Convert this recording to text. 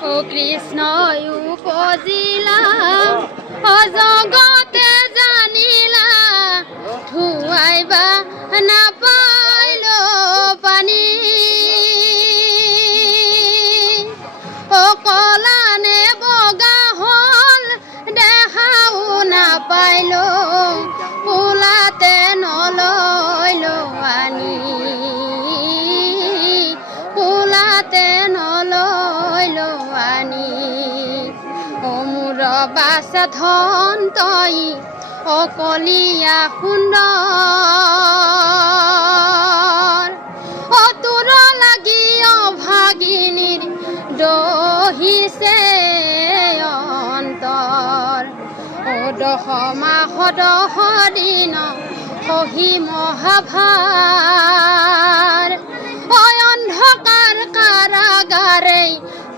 ও কৃষ্ণ উপজিলা অজগতে জানিলা ধুৱাইবা নাপাইল পানী ও কলানে বগা হল দেখাও নাপাইল পোলাতে নলইল আনি পোলাতে নলইল আনি ও মোৰ বাছা ধন তই অকলীয়া সুন্দৰ ও তোৰ লাগি অভাগিনীৰ দহিছে অন্তৰ ও দহ মাহ দহ দিন সহি মহাভাৰ ও অন্ধকাৰ কাৰাগাৰে